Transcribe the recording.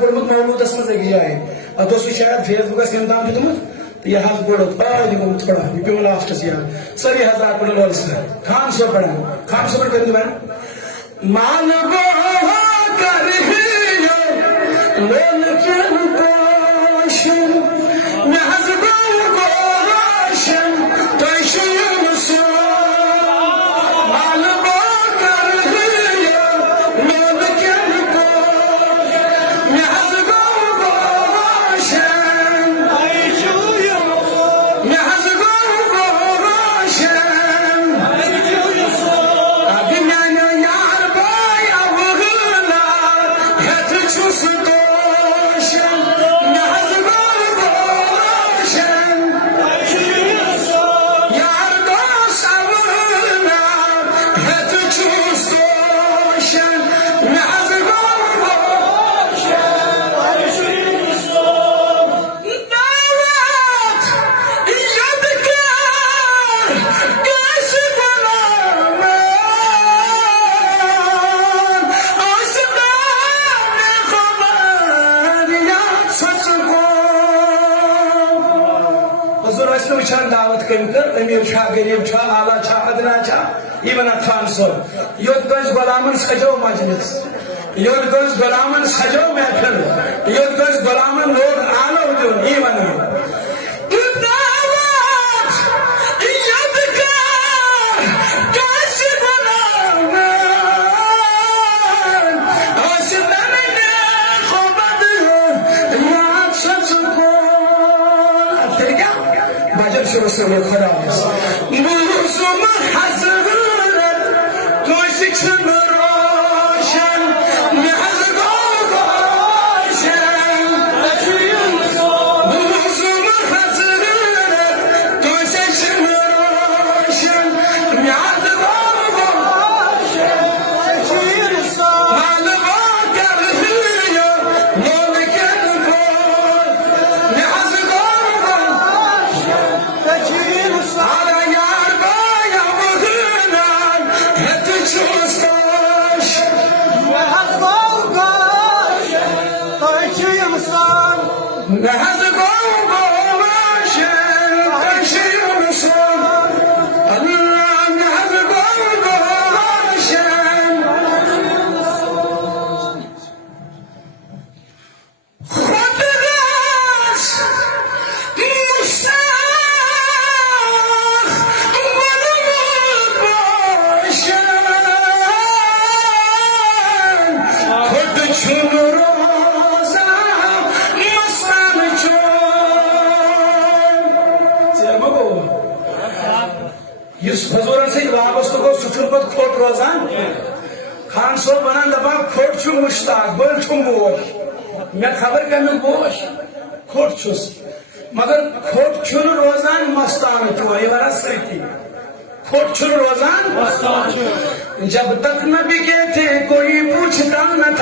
पढ़मुत मौलूदस मज अक जाए अत शायद फेसबुकस ताम दुत तो यह पढ़ो थोड़ा यह पे लास्टस याद सारी हजार पढ़ लोल खान सोर पढ़ान खान सोर कर मान दावत कम कर अमीर छा गरीब छा आला छा अदना छा यह वन खान सोर योत गज गुलामन सजो मजलिस योत गज गुलामन सजो महफिल योत गज गुलामन लोग आलो दिन यह वन खुदा हजूरन से वाबस्त गो सह खोट रोजान खान सोब वन दपान खोट मुश्ताक बल मोश मे खबर कमिक बोश खोट मगर खोट रोजान मस्तान यह वन सही खोट रोजान जब तक न बिके थे कोई पूछता न था।